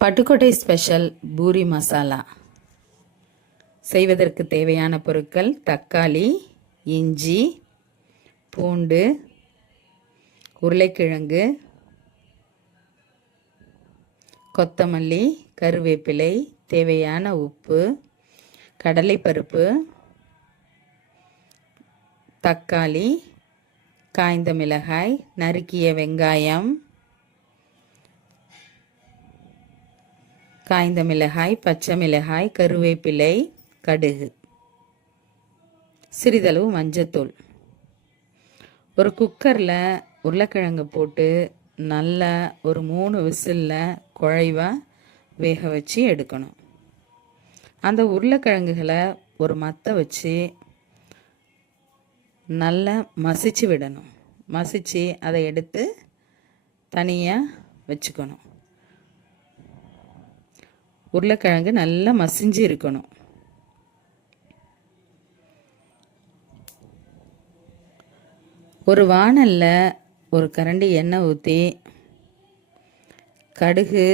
Pattukkottai special puri masala. செய்வதற்கு தேவையான பொருட்கள் தக்காளி இஞ்சி பூண்டு உருளைக்கிழங்கு கொத்தமல்லி கருவேப்பிலை தேவையான உப்பு கடலைப்பருப்பு தக்காளி காய்ந்த மிளகாய் நறுக்கிய வெங்காயம் காய்ந்த மிளகாய் பச்சை மிளகாய் கருவேப்பிலை கடுகு. சிறிதளவு மஞ்சத்தூள். ஒரு குக்கரில் உருளைக்கிழங்கு போட்டு நல்லா ஒரு மூணு விசிலில் குழைவாக வேக வச்சு எடுக்கணும். அந்த உருளைக்கிழங்குகளை ஒரு மத்தை வச்சு நல்லா மசிச்சு விடணும். மசிச்சு அதை எடுத்து தனியாக வச்சுக்கணும். உருளைக்கிழங்கு நல்லா மசிஞ்சு இருக்கணும். ஒரு வானலில் ஒரு கரண்டி எண்ணெய் ஊற்றி கடுகு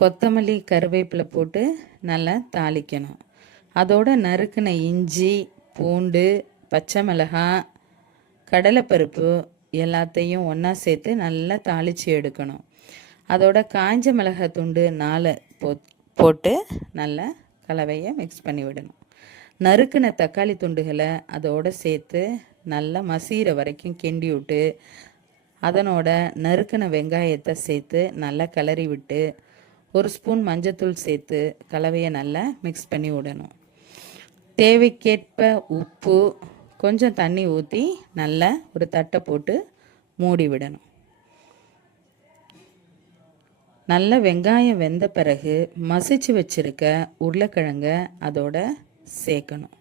கொத்தமல்லி கருவேப்பிலை போட்டு நல்லா தாளிக்கணும். அதோட நறுக்கின இஞ்சி பூண்டு பச்சை மிளகாய் கடலைப்பருப்பு எல்லாத்தையும் ஒன்றா சேர்த்து நல்லா தாளித்து எடுக்கணும். அதோட காஞ்ச மிளகாய் துண்டு நாலு போ போட்டு நல்லா கலவையை மிக்ஸ் பண்ணி விடணும். நறுக்கின தக்காளி துண்டுகளை அதோடு சேர்த்து நல்லா மசீர வரைக்கும் கிண்டி விட்டு அதனோட நறுக்கின வெங்காயத்தை சேர்த்து நல்லா கிளறி விட்டு ஒரு ஸ்பூன் மஞ்சத்தூள் சேர்த்து கலவையை நல்லா மிக்ஸ் பண்ணி விடணும். தேவைக்கேற்ப உப்பு கொஞ்சம் தண்ணி ஊற்றி நல்லா ஒரு தட்டை போட்டு மூடி விடணும். நல்ல வெங்காயம் வெந்த பிறகு மசிச்சு வச்சிருக்க உருளைக்கிழங்க அதோட சேர்க்கணும்.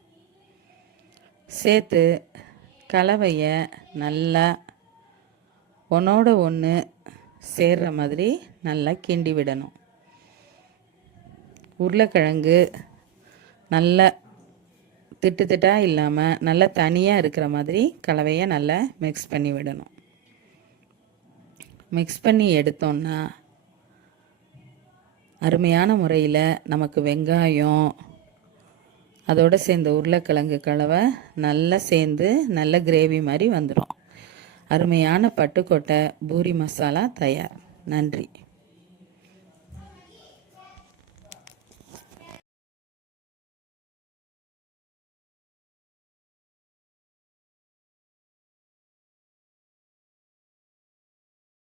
சேர்த்து கலவையை நல்லா ஒன்றோட ஒன்று சேர்ற மாதிரி நல்லா கிண்டி விடணும். உருளைக்கிழங்கு நல்லா திட்டு திட்டாக இல்லாமல் நல்லா தனியாக இருக்கிற மாதிரி கலவையை நல்லா மிக்ஸ் பண்ணி விடணும். மிக்ஸ் பண்ணி எடுத்தோன்னா அருமையான முறையில் நமக்கு வெங்காயம் அதோடு சேர்ந்த உருளைக்கிழங்கு கலவை நல்லா சேர்ந்து நல்ல கிரேவி மாதிரி வந்துடும் அருமையான பட்டுக்கொட்டை பூரி மசாலா தயார். நன்றி.